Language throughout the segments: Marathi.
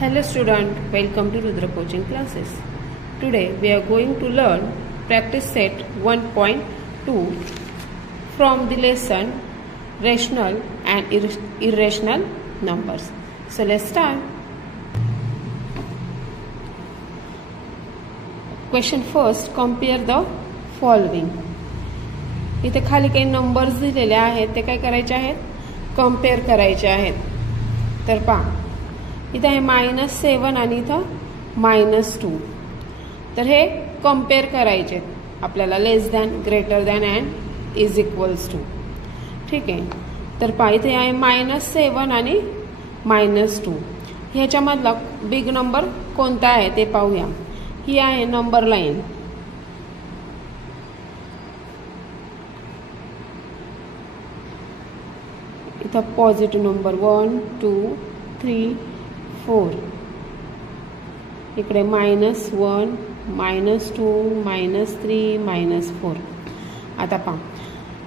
Hello student, welcome to Rudra coaching classes. Today we are going to learn practice set 1.2 from the lesson rational and irrational numbers. So let's start. Question first, compare the following. इथे खाली काही नंबर्स दिलेले आहेत, ते काय करायचे आहेत, कंपेअर करायचे आहेत. तर पहा, इथे आहे -7 आणि इथं -2. तर हे कंपेअर करायचे आपल्याला, less than, greater than and is equals to. ठीक आहे. तर पहा, इथे आहे -7 आणि -2. ह्याच्यामधला बिग नंबर कोणता आहे ते पाहूया. ही आहे नंबर लाईन. इथं पॉझिटिव्ह नंबर 1 2 3 4. इकडे -1 -2 -3 -4. आता पहा,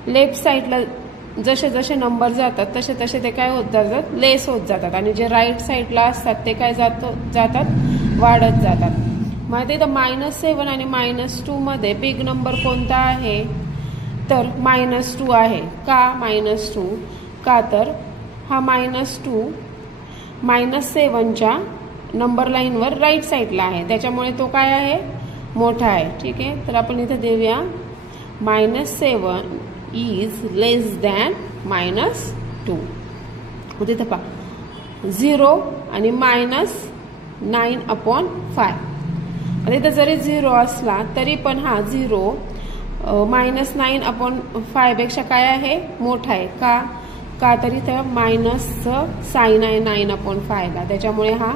लेफ्ट साईडला जसे जसे नंबर जातात तसे तसे ते काय होत जातात, लेस होत जातात. आणि जे राईट साईडला असतात ते काय जातात, वाढत जातात. मग इथं -7 आणि -2 मध्ये बिग नंबर कोणता आहे, तर -2 आहे. का -2? का तर हा -2 -7च्या नंबर लाईनवर राईट साईडला आहे, त्याच्यामुळे तो काय आहे, मोठा आहे. ठीक आहे. तर आपण इथे देऊया -7 इज लेस दॅन -2. तिथे पहा 0 आणि -9/5. आता इथं जरी 0 असला तरी पण हा 0 -9/5 पेक्षा काय आहे, मोठा आहे. का तर इथं मायनसचं साइन आहे 9/5 ला, त्याच्यामुळे हा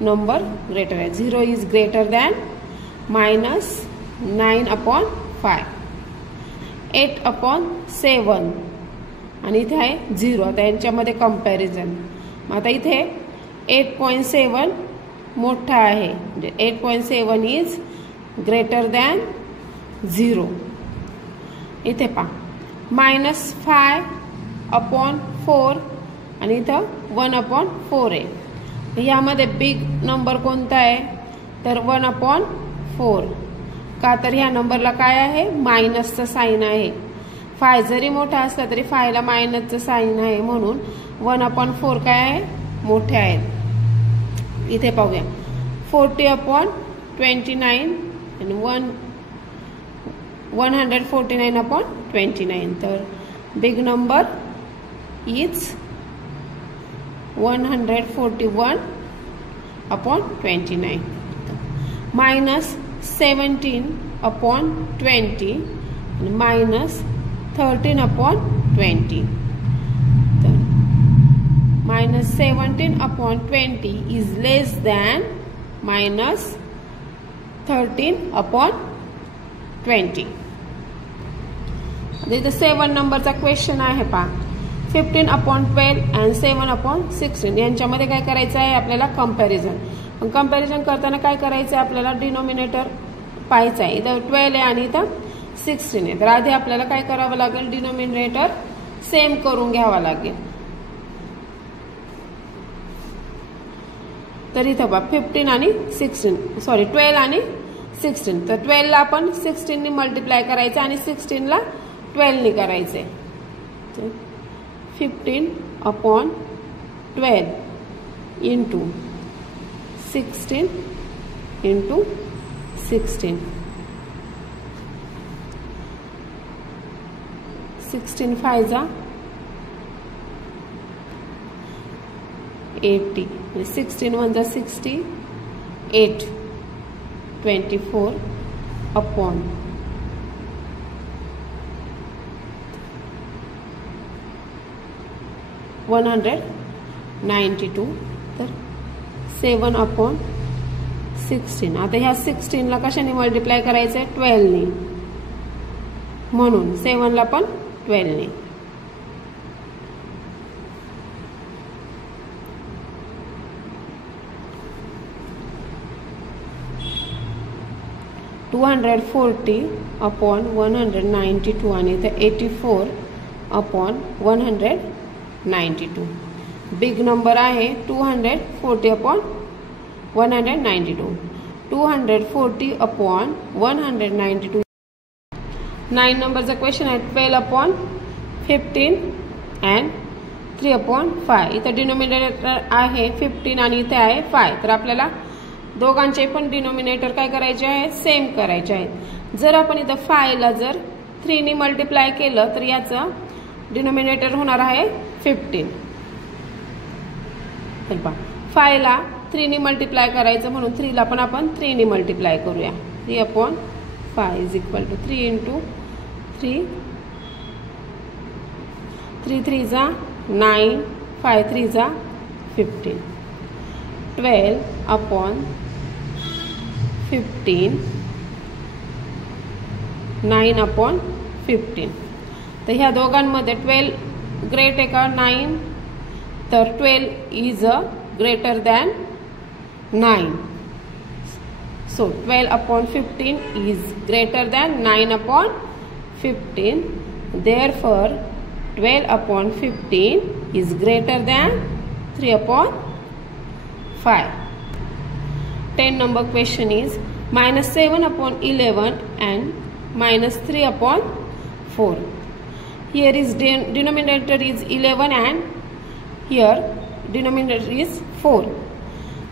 नंबर ग्रेटर आहे. 0 इज ग्रेटर दॅन -9/5. 8/7 आणि इथे आहे 0. आता यांच्यामध्ये कंपॅरिझन. आता इथे 8.7 मोठा आहे, म्हणजे 8.7 इज ग्रेटर दॅन 0. इथे पहा -5/4 आणि इथं 1/4 आहे. यामध्ये बिग नंबर कोणता आहे, तर 1/4. का तर ह्या नंबरला काय आहे, मायनसचं साइन आहे. 5 जरी मोठा असला तरी 5 ला मायनसचं साइन आहे, म्हणून 1/4 काय आहे, मोठे आहेत. इथे पाहूया 40/29 आणि 149/29. तर बिग नंबर इज 141/29. -17/20 आणि -13/20. तर -17/20 इज लेस दॅन -13/20. इथं 7 नंबरचा क्वेश्चन आहे. पहा, 15/12 अँड 7/16 यांच्यामध्ये काय करायचं आहे, आपल्याला कंपॅरिझन. कंपॅरिझन करताना काय करायचं आहे, आपल्याला डिनोमिनेटर पाहायचं आहे. इथं 12 आहे आणि इथं 16 आहे. तर आधी आपल्याला काय करावं लागेल, डिनोमिनेटर सेम करून घ्यावा लागेल. तर इथं पहा 12 आणि 16. तर 12 ला आपण 16 ने मल्टिप्लाय करायचं आणि 16 ला 12 ने करायचे. 15/12 इंटू 16 इंटू 16. 16 5 80. 16 1 60. 8 24 upon 192. तर 7/16. आता ह्या 16 ला कशाने मल्टिप्लाय करायचंय, 12 ने, म्हणून 7 ला पण 12 ने. (240/192) आणि इथे 84/192. बिग नंबर आहे 240 अपॉन 192. 240 अपॉन 192. 9 नंबरचा क्वेश्चन आहे 12 अपॉन 15 अँड 3 अपॉन 5. इथं डिनोमिनेटर आहे 15 आणि इथे आहे 5. तर आपल्याला दोघांचे पण डिनोमिनेटर काय करायचे आहे, सेम करायचे आहेत. जर आपण इथं 5 ला जर 3 ने मल्टिप्लाय केलं तर याचं डिनोमिनेटर होणार आहे 15. तर पहा 5 ला 3 ने मल्टिप्लाय करायचं म्हणून 3 ला पण आपण 3 ने मल्टिप्लाय करूया. 3 upon 5 is equal to 3 into 3. 3 3 जा 9, 5 3 जा 15. 12 अपॉन 15, 9 अपॉन 15. तर ह्या दोघांमध्ये 12 ग्रेट आहे का 9? तर 12 is a greater than 9. So 12 upon 15 is greater than 9 upon 15. Therefore 12 upon 15 is greater than 3 upon 5. 10 number question is minus 7 upon 11 and minus 3 upon 4. Here is denominator is 11 and here denominator is 4.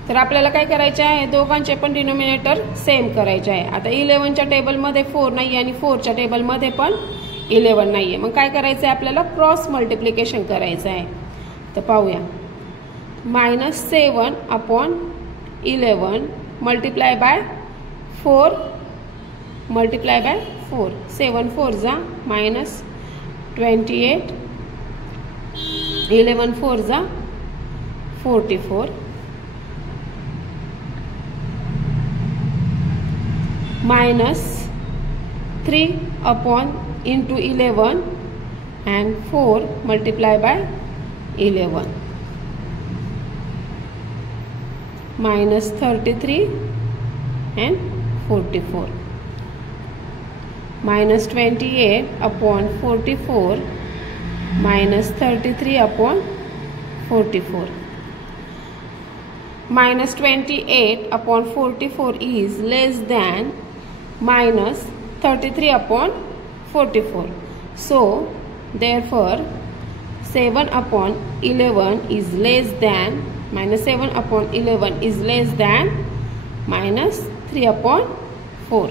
तर आपल्याला काय करायचे आहे, दोघांचे पण डिनोमिनेटर सेम करायचे आहे. आता 11च्या टेबलमध्ये 4 नाही आणि 4च्या टेबलमध्ये पण 11 नाही आहे. मग काय करायचं आहे, आपल्याला क्रॉस मल्टिप्लिकेशन करायचं आहे. तर पाहूया. -7 upon 11 multiply by 4 multiply by 4. 7 4 जा -28. 11 4 जा 44. -3 upon into 11 and 4 multiply by 11. -33 and 44. -28 upon 44 -33 upon 44. -28 upon 44 is less than -33 upon 44. So therefore 7 upon 11 is less than -7 upon 11 is less than -3 upon 4.